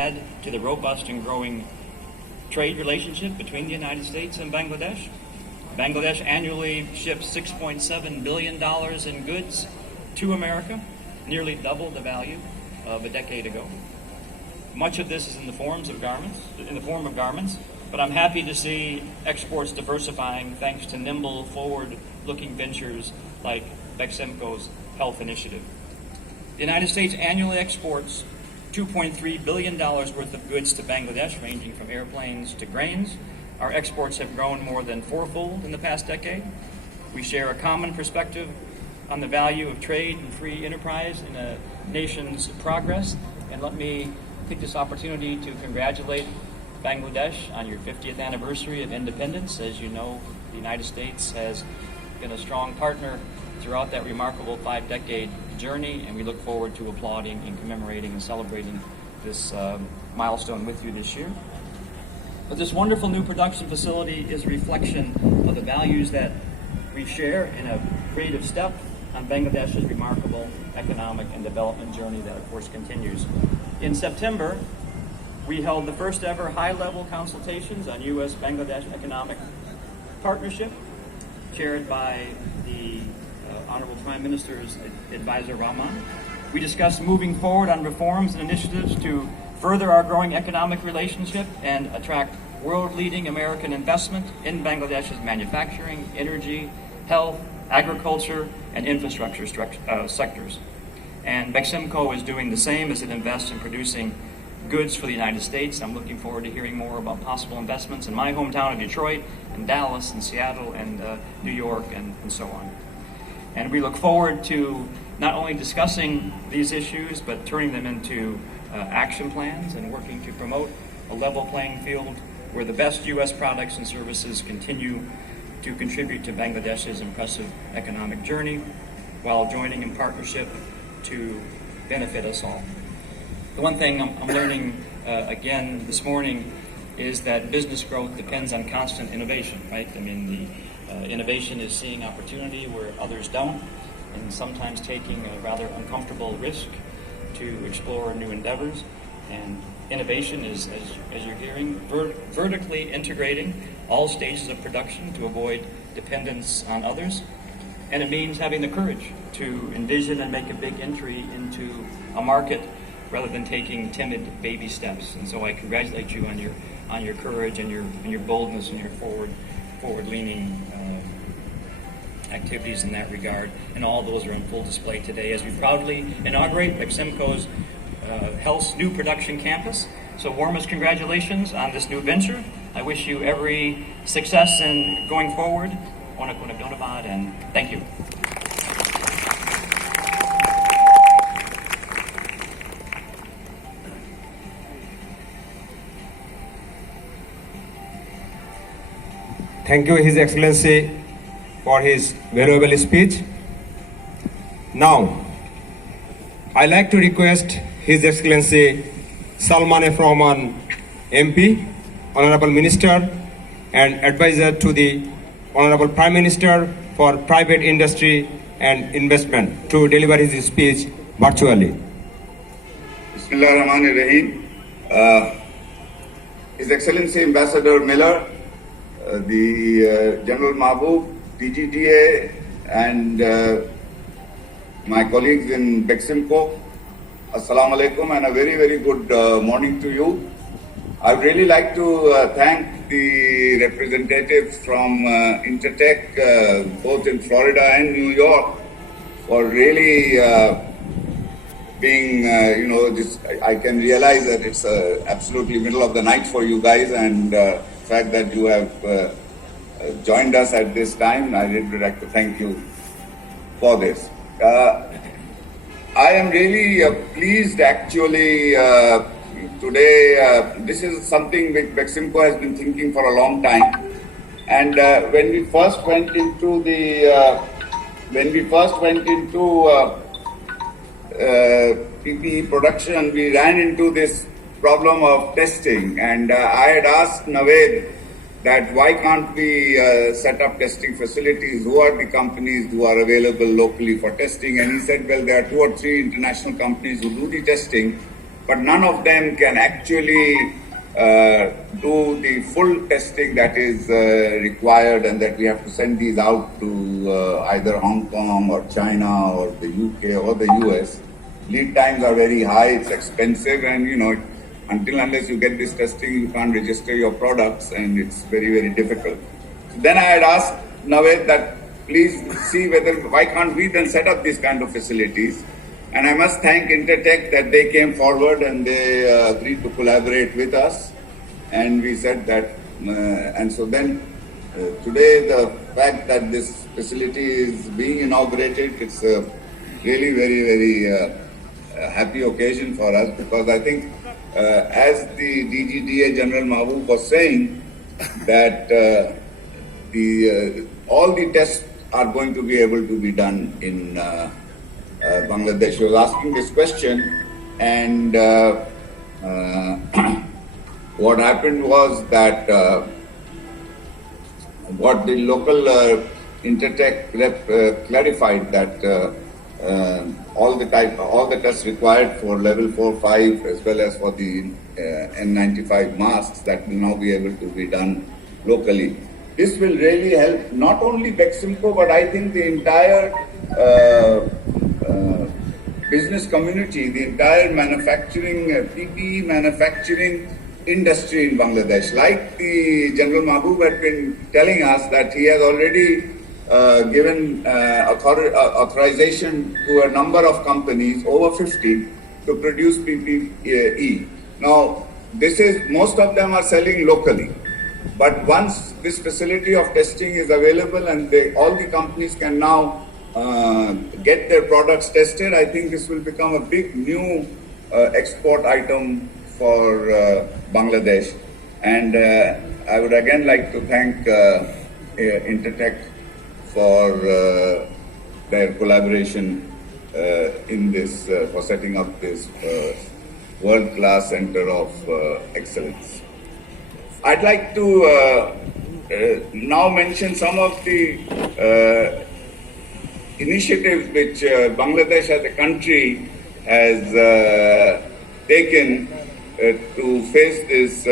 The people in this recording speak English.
add to the robust and growing trade relationship between the United States and Bangladesh. Bangladesh annually ships $6.7 billion in goods to America, nearly double the value of a decade ago. Much of this is in the form of garments, but I'm happy to see exports diversifying thanks to nimble, forward-looking ventures like Beximco's health initiative. The United States annually exports $2.3 billion worth of goods to Bangladesh, ranging from airplanes to grains. Our exports have grown more than fourfold in the past decade. We share a common perspective on the value of trade and free enterprise in a nation's progress. And let me take this opportunity to congratulate Bangladesh on your 50th anniversary of independence. As you know, the United States has been a strong partner throughout that remarkable 5-decade journey, and we look forward to applauding and commemorating and celebrating this milestone with you this year. But this wonderful new production facility is a reflection of the values that we share in a creative step on Bangladesh's remarkable economic and development journey that, of course, continues. In September, we held the first ever high-level consultations on U.S.-Bangladesh economic partnership, chaired by the Honorable Prime Minister's advisor, Rahman. We discussed moving forward on reforms and initiatives to further our growing economic relationship and attract world-leading American investment in Bangladesh's manufacturing, energy, health, agriculture, and infrastructure sectors. And Beximco is doing the same as it invests in producing goods for the United States. I'm looking forward to hearing more about possible investments in my hometown of Detroit, and Dallas, and Seattle, and New York, and so on. And we look forward to not only discussing these issues, but turning them into action plans and working to promote a level playing field where the best U.S. products and services continue to contribute to Bangladesh's impressive economic journey while joining in partnership to benefit us all. The one thing I'm learning again this morning is that business growth depends on constant innovation, right? I mean, the innovation is seeing opportunity where others don't, and sometimes taking a rather uncomfortable risk to explore new endeavors. And innovation is, as you're hearing, vertically integrating all stages of production to avoid dependence on others. And it means having the courage to envision and make a big entry into a market rather than taking timid baby steps. And so I congratulate you on your courage and your boldness and your forward-leaning activities in that regard. And all those are on full display today as we proudly inaugurate Beximco's Health's new production campus. So warmest congratulations on this new venture. I wish you every success in going forward. And thank you. Thank you, His Excellency, for his valuable speech. Now, I like to request His Excellency Salman F. Rahman, MP, Honorable Minister, and Advisor to the Honorable Prime Minister for Private Industry and Investment to deliver his speech virtually. Bismillahirrahmanirrahim. His Excellency Ambassador Miller, the General Mahbub, DGDA, and my colleagues in Beximco, Assalamu alaikum, and a very, very good morning to you. I'd really like to thank the representatives from Intertech, both in Florida and New York, for really being, I can realize that it's absolutely middle of the night for you guys, and the fact that you have joined us at this time, I really would like to thank you for this. I am really pleased actually today. This is something which Beximco has been thinking for a long time, and when we first went into PPE production, we ran into this problem of testing, and I had asked Naved that why can't we set up testing facilities? Who are the companies who are available locally for testing? And he said, well, there are 2 or 3 international companies who do the testing, but none of them can actually do the full testing that is required, and that we have to send these out to either Hong Kong or China or the UK or the US. Lead times are very high, it's expensive, and until unless you get this testing, you can't register your products, and it's very, very difficult. So then I had asked Naved that please see why can't we then set up these kind of facilities. And I must thank Intertech that they came forward and they agreed to collaborate with us. And we said that, and so then today the fact that this facility is being inaugurated, it's a really very, very happy occasion for us, because I think as the DGDA General Mahbub was saying, that all the tests are going to be able to be done in Bangladesh. He was asking this question, and what happened was that what the local Intertech rep clarified that all the tests required for level 4, 5, as well as for the N95 masks, that will now be able to be done locally. This will really help not only beximco, but I think the entire business community, the entire manufacturing, PPE manufacturing industry in Bangladesh. Like the General Mahbub had been telling us that he has already given authorization to a number of companies, over 50, to produce PPE. Now, most of them are selling locally. But once this facility of testing is available and all the companies can now get their products tested, I think this will become a big new export item for Bangladesh. And I would again like to thank Intertech for their collaboration in this, for setting up this world-class center of excellence. I'd like to now mention some of the initiatives which Bangladesh as a country has taken to face this